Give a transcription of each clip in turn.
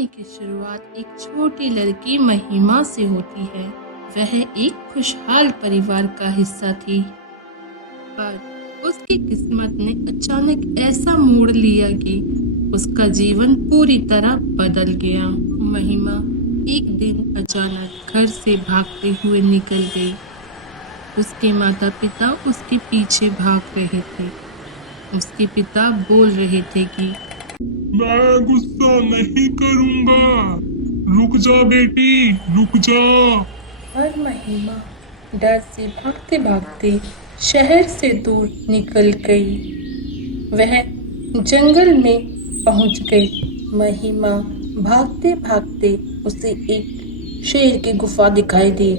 कहानी की शुरुआत एक छोटी लड़की महिमा से होती है। वह एक खुशहाल परिवार का हिस्सा थी, पर उसकी किस्मत ने अचानक ऐसा मोड़ लिया कि उसका जीवन पूरी तरह बदल गया। महिमा एक दिन अचानक घर से भागते हुए निकल गई। उसके माता पिता उसके पीछे भाग रहे थे। उसके पिता बोल रहे थे कि मैं गुस्सा नहीं करूंगा। रुक जा बेटी, रुक जा। पर महिमा डर से भागते भागते शहर से दूर निकल गई। वह जंगल में पहुंच गई। महिमा भागते भागते उसे एक शेर की गुफा दिखाई दी।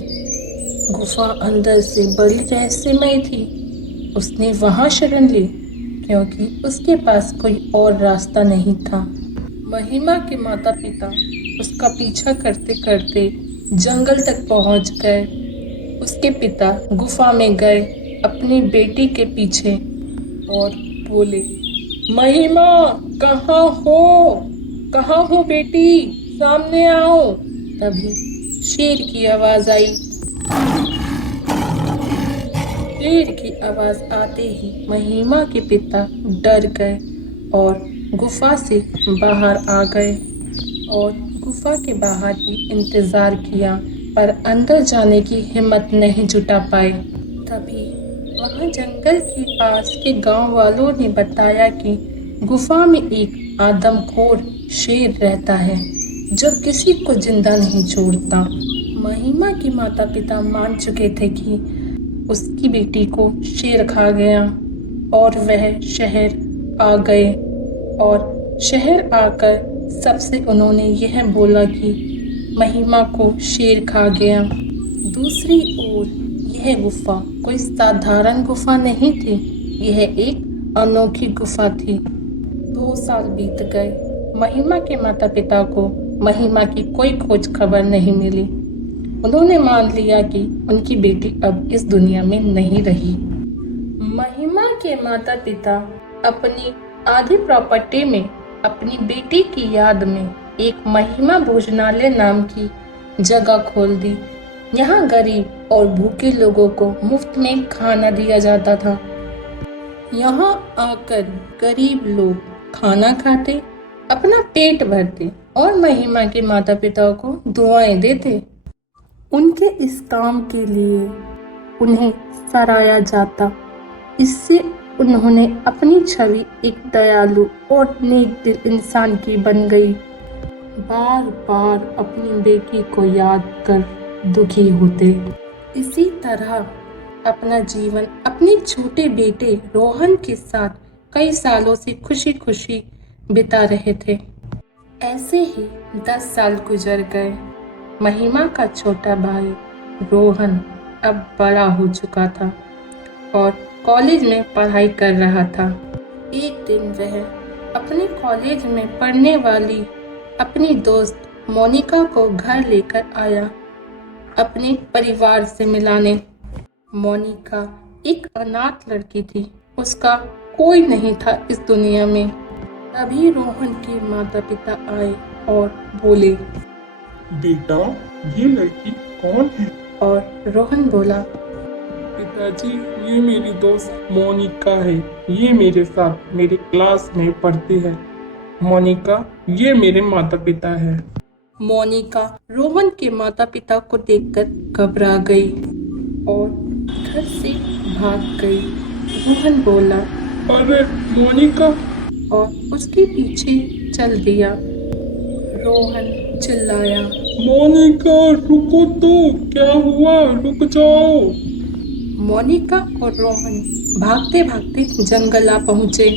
गुफा अंदर से बड़ी रहस्यमय थी। उसने वहां शरण ली क्योंकि उसके पास कोई और रास्ता नहीं था। महिमा के माता पिता उसका पीछा करते करते जंगल तक पहुंच गए। उसके पिता गुफा में गए अपनी बेटी के पीछे और बोले, महिमा कहाँ हो? कहाँ हो बेटी? सामने आओ। तभी शेर की आवाज आई। शेर की आवाज आते ही महिमा के पिता डर गए और गुफा से बाहर आ गए और गुफा के बाहर ही इंतजार किया, पर अंदर जाने की हिम्मत नहीं जुटा पाए। तभी वहां जंगल के पास के गांव वालों ने बताया कि गुफा में एक आदमखोर शेर रहता है जो किसी को जिंदा नहीं छोड़ता। महिमा के माता पिता मान चुके थे कि उसकी बेटी को शेर खा गया और वह शहर आ गए और शहर आकर सबसे उन्होंने यह बोला कि महिमा को शेर खा गया। दूसरी ओर यह गुफा कोई साधारण गुफा नहीं थी। यह एक अनोखी गुफा थी। 2 साल बीत गए। महिमा के माता पिता को महिमा की कोई खोज खबर नहीं मिली। उन्होंने मान लिया कि उनकी बेटी अब इस दुनिया में नहीं रही। महिमा के माता पिता अपनी आधी प्रॉपर्टी में अपनी बेटी की याद में एक महिमा भोजनालय नाम की जगह खोल दी। यहाँ गरीब और भूखे लोगों को मुफ्त में खाना दिया जाता था। यहाँ आकर गरीब लोग खाना खाते, अपना पेट भरते और महिमा के माता पिता को दुआएं देते। उनके इस काम के लिए उन्हें सराहा जाता। इससे उन्होंने अपनी छवि एक दयालु और नेक दिल इंसान की बन गई। बार बार अपनी बेटी को याद कर दुखी होते। इसी तरह अपना जीवन अपने छोटे बेटे रोहन के साथ कई सालों से खुशी खुशी बिता रहे थे। ऐसे ही 10 साल गुजर गए। महिमा का छोटा भाई रोहन अब बड़ा हो चुका था और कॉलेज में पढ़ाई कर रहा था। एक दिन वह अपने कॉलेज में पढ़ने वाली अपनी दोस्त मोनिका को घर लेकर आया अपने परिवार से मिलाने। मोनिका एक अनाथ लड़की थी। उसका कोई नहीं था इस दुनिया में। तभी रोहन के माता पिता आए और बोले, बेटा, ये लड़की कौन है? और रोहन बोला, पिताजी, ये मेरी दोस्त मोनिका है। ये मेरे साथ मेरे क्लास में पढ़ती है। मोनिका, ये मेरे माता पिता है। मोनिका रोहन के माता पिता को देखकर घबरा गई और घर से भाग गई। रोहन बोला अरे मोनिका! और उसके पीछे चल दिया। रोहन चिल्लाया, मोनिका रुको तो, क्या हुआ? रुक जाओ। मोनिका और रोहन भागते भागते जंगल आ पहुंचे।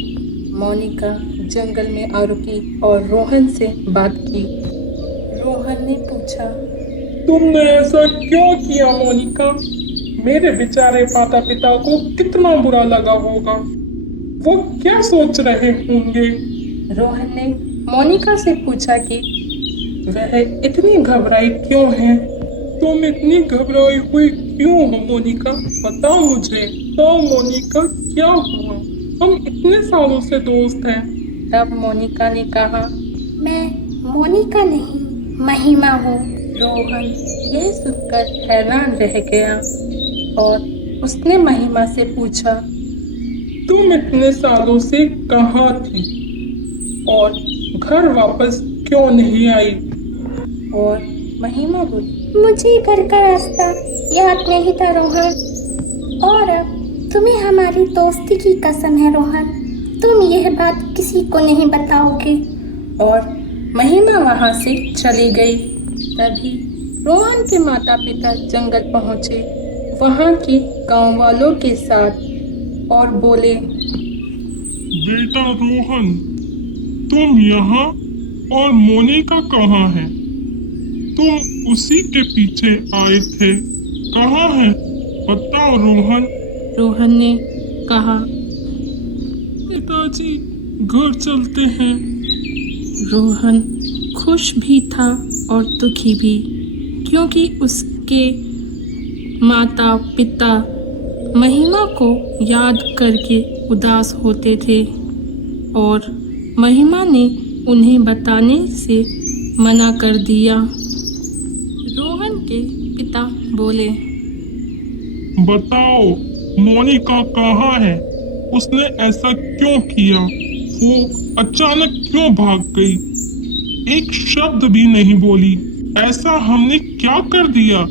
मोनिका जंगल में आ रुकी और रोहन से बात की। रोहन ने पूछा, तुमने ऐसा क्यों किया मोनिका? मेरे बेचारे माता पिता को कितना बुरा लगा होगा। वो क्या सोच रहे होंगे? रोहन ने मोनिका से पूछा कि वह इतनी घबराई क्यों है? तुम इतनी घबराई हुई क्यों हो मोनिका? बताओ मुझे। तो मोनिका, क्या हुआ? हम इतने सालों से दोस्त हैं। तब मोनिका ने कहा, मैं मोनिका नहीं, महिमा हूँ। रोहन यह सुनकर हैरान रह गया और उसने महिमा से पूछा, तुम इतने सालों से कहाँ थी और घर वापस क्यों नहीं आई? और महिमा बोली, मुझे घर का रास्ता याद नहीं था रोहन। और अब तुम्हें हमारी दोस्ती की कसम है रोहन, तुम यह बात किसी को नहीं बताओगे। और महिमा वहां से चली गई। तभी रोहन के माता पिता जंगल पहुंचे वहां के गांव वालों के साथ और बोले, बेटा रोहन, तुम यहाँ और मोनिका कहाँ है? तुम उसी के पीछे आए थे, कहाँ है? बताओ रोहन। रोहन ने कहा, पिताजी घर चलते हैं। रोहन खुश भी था और दुखी भी, क्योंकि उसके माता पिता महिमा को याद करके उदास होते थे और महिमा ने उन्हें बताने से मना कर दिया। रोहन के पिता बोले, बताओ मोनिका कहाँ है? उसने ऐसा क्यों किया? वो अचानक क्यों भाग गई? एक शब्द भी नहीं बोली। ऐसा हमने क्या कर दिया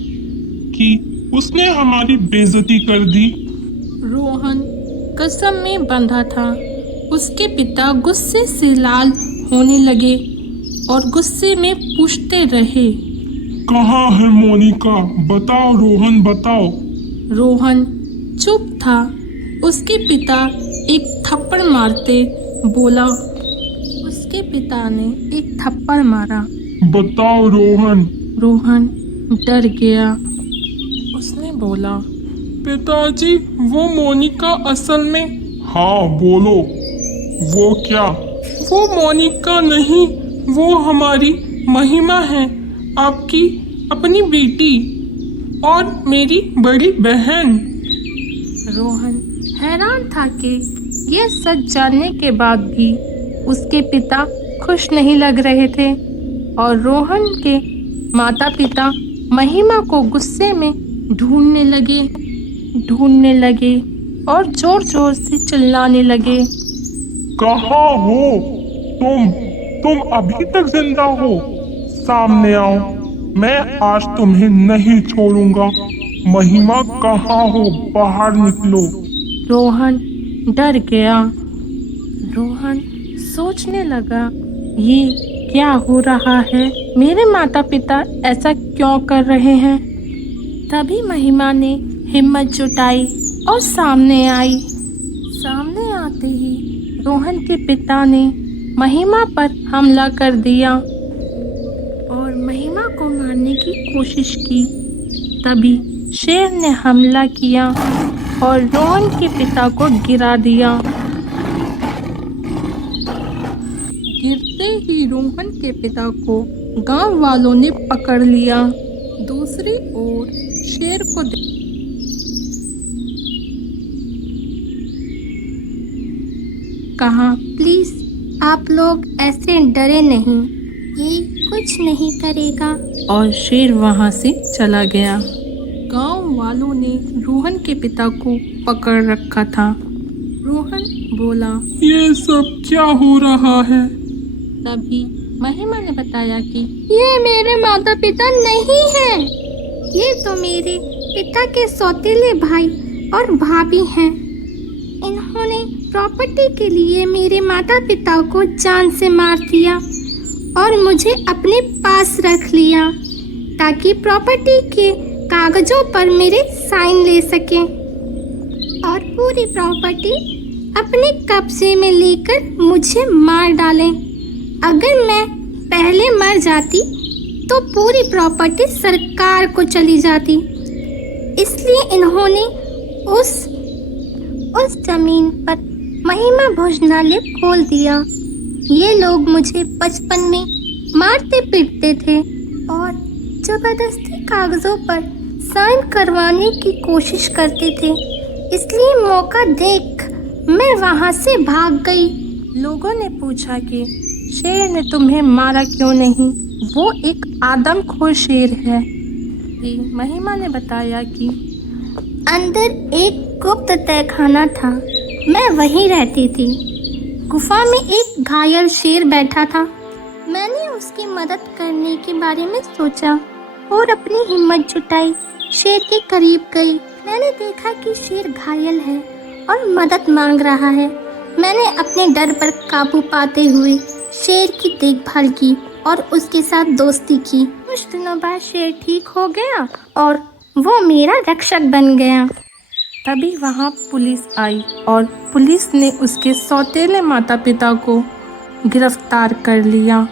कि उसने हमारी बेइज्जती कर दी? रोहन कसम में बंधा था। उसके पिता गुस्से से लाल होने लगे और गुस्से में पूछते रहे, कहाँ है मोनिका? बताओ रोहन, बताओ। रोहन चुप था। उसके पिता एक थप्पड़ मारते बोला, उसके पिता ने एक थप्पड़ मारा। बताओ रोहन। रोहन डर गया। उसने बोला, पिताजी वो मोनिका असल में। हाँ बोलो, वो क्या? वो मोनिका नहीं, वो हमारी महिमा है, आपकी अपनी बेटी और मेरी बड़ी बहन। रोहन हैरान था कि यह सच जानने के बाद भी उसके पिता खुश नहीं लग रहे थे और रोहन के माता पिता महिमा को गुस्से में ढूंढने लगे और जोर जोर से चिल्लाने लगे, कहाँ हो तुम अभी तक जिंदा हो? सामने आओ, मैं आज तुम्हें नहीं छोड़ूंगा। महिमा कहाँ हो? बाहर निकलो। रोहन डर गया। रोहन सोचने लगा, ये क्या हो रहा है? मेरे माता पिता ऐसा क्यों कर रहे हैं? तभी महिमा ने हिम्मत जुटाई और सामने आई। सामने आते ही रोहन के पिता ने महिमा पर हमला कर दिया और महिमा को मारने की कोशिश की। तभी शेर ने हमला किया और रोहन के पिता को गिरा दिया। गिरते ही रोहन के पिता को गांव वालों ने पकड़ लिया। दूसरी ओर शेर को कहा, प्लीज आप लोग ऐसे डरे नहीं, ये कुछ नहीं करेगा। और शेर वहां से चला गया। गांव वालों ने रोहन के पिता को पकड़ रखा था। रोहन बोला, ये सब क्या हो रहा है? तभी महिमा ने बताया कि ये मेरे माता पिता नहीं हैं, ये तो मेरे पिता के सौतेले भाई और भाभी हैं। इन्होंने प्रॉपर्टी के लिए मेरे माता पिता को जान से मार दिया और मुझे अपने पास रख लिया ताकि प्रॉपर्टी के कागजों पर मेरे साइन ले सकें और पूरी प्रॉपर्टी अपने कब्जे में लेकर मुझे मार डालें। अगर मैं पहले मर जाती तो पूरी प्रॉपर्टी सरकार को चली जाती, इसलिए इन्होंने उस जमीन पर महिमा भोजनालय खोल दिया। ये लोग मुझे बचपन में मारते पीटते थे और जबरदस्ती कागजों पर साइन करवाने की कोशिश करते थे, इसलिए मौका देख मैं वहां से भाग गई। लोगों ने पूछा कि शेर ने तुम्हें मारा क्यों नहीं? वो एक आदमखोर शेर है। महिमा ने बताया कि अंदर एक गुप्त तहखाना था, मैं वहीं रहती थी। गुफा में एक घायल शेर बैठा था। मैंने उसकी मदद करने के बारे में सोचा और अपनी हिम्मत जुटाई। शेर के करीब गई। मैंने देखा कि शेर घायल है और मदद मांग रहा है। मैंने अपने डर पर काबू पाते हुए शेर की देखभाल की और उसके साथ दोस्ती की। कुछ दिनों बाद शेर ठीक हो गया और वो मेरा रक्षक बन गया। तभी वहाँ पुलिस आई और पुलिस ने उसके सौतेले माता पिता को गिरफ्तार कर लिया।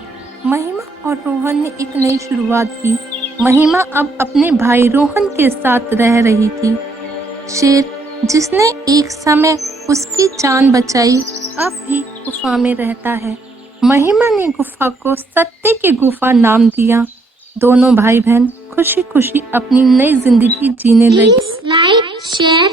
महिमा और रोहन ने एक नई शुरुआत की। महिमा अब अपने भाई रोहन के साथ रह रही थी। शेर जिसने एक समय उसकी जान बचाई अब भी गुफा में रहता है। महिमा ने गुफा को सत्य की गुफा नाम दिया। दोनों भाई बहन खुशी खुशी अपनी नई जिंदगी जीने लगे। Like, share